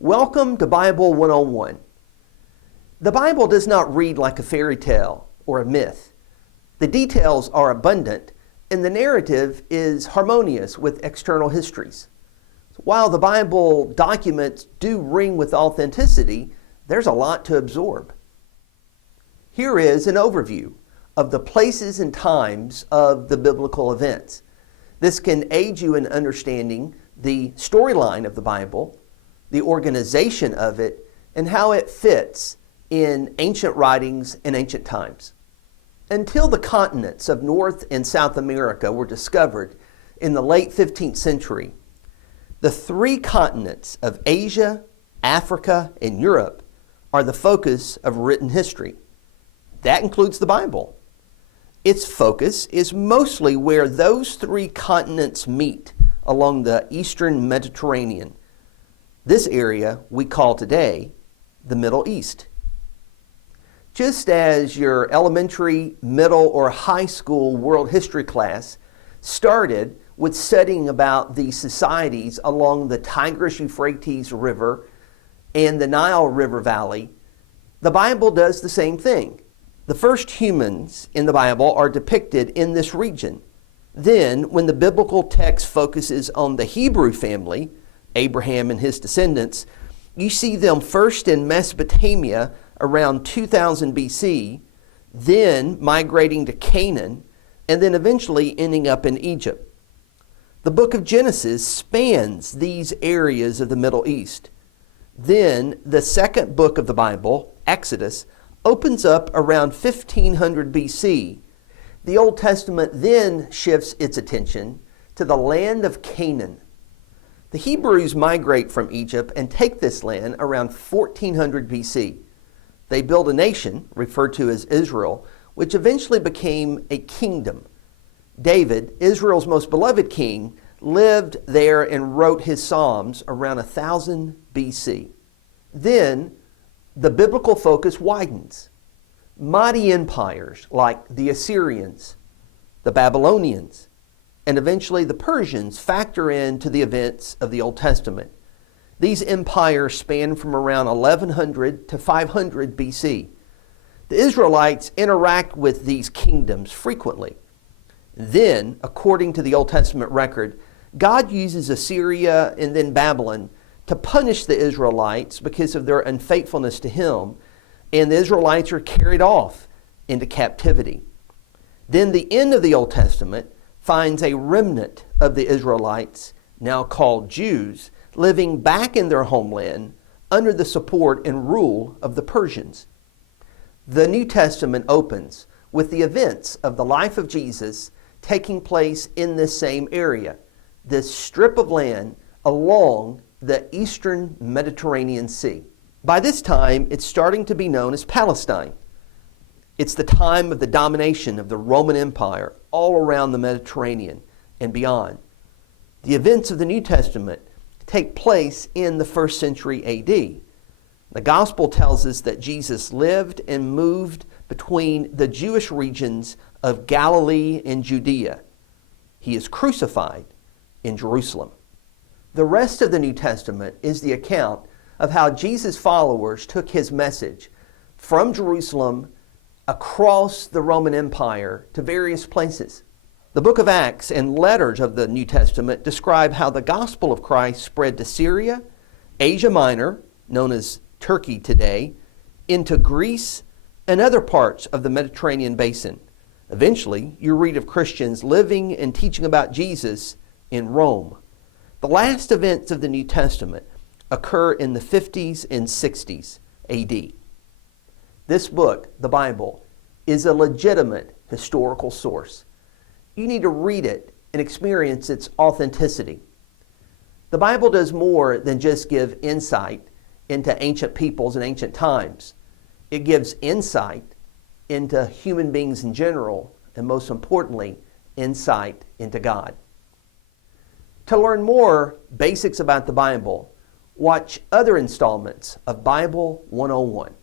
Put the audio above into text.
Welcome to Bible 101. The Bible does not read like a fairy tale or a myth. The details are abundant, and the narrative is harmonious with external histories. While the Bible documents do ring with authenticity, there's a lot to absorb. Here is an overview of the places and times of the biblical events. This can aid you in understanding the storyline of the Bible, the organization of it, and how it fits in ancient writings and ancient times. Until the continents of North and South America were discovered in the late 15th century, the three continents of Asia, Africa, and Europe are the focus of written history. That includes the Bible. Its focus is mostly where those three continents meet along the eastern Mediterranean. This area we call today the Middle East. Just as your elementary, middle, or high school world history class started with studying about the societies along the Tigris-Euphrates River and the Nile River Valley, the Bible does the same thing. The first humans in the Bible are depicted in this region. Then, when the biblical text focuses on the Hebrew family, Abraham and his descendants, you see them first in Mesopotamia around 2000 BC, then migrating to Canaan, and then eventually ending up in Egypt. The book of Genesis spans these areas of the Middle East. Then the second book of the Bible, Exodus, opens up around 1500 BC. The Old Testament then shifts its attention to the land of Canaan. The Hebrews migrate from Egypt and take this land around 1400 BC. They build a nation, referred to as Israel, which eventually became a kingdom. David, Israel's most beloved king, lived there and wrote his Psalms around 1000 BC. Then, the biblical focus widens. Mighty empires like the Assyrians, the Babylonians, and eventually the Persians factor into the events of the Old Testament. These empires span from around 1100 to 500 BC. The Israelites interact with these kingdoms frequently. Then, according to the Old Testament record, God uses Assyria and then Babylon to punish the Israelites because of their unfaithfulness to Him, and the Israelites are carried off into captivity. Then the end of the Old Testament finds a remnant of the Israelites, now called Jews, living back in their homeland under the support and rule of the Persians. The New Testament opens with the events of the life of Jesus taking place in this same area, this strip of land along the eastern Mediterranean Sea. By this time, it's starting to be known as Palestine. It's the time of the domination of the Roman Empire all around the Mediterranean and beyond. The events of the New Testament take place in the first century AD. The Gospel tells us that Jesus lived and moved between the Jewish regions of Galilee and Judea. He is crucified in Jerusalem. The rest of the New Testament is the account of how Jesus' followers took his message from Jerusalem across the Roman Empire to various places. The book of Acts and letters of the New Testament describe how the gospel of Christ spread to Syria, Asia Minor, known as Turkey today, into Greece and other parts of the Mediterranean basin. Eventually, you read of Christians living and teaching about Jesus in Rome. The last events of the New Testament occur in the 50s and 60s AD. This book, the Bible, is a legitimate historical source. You need to read it and experience its authenticity. The Bible does more than just give insight into ancient peoples and ancient times. It gives insight into human beings in general, and most importantly, insight into God. To learn more basics about the Bible, watch other installments of Bible 101.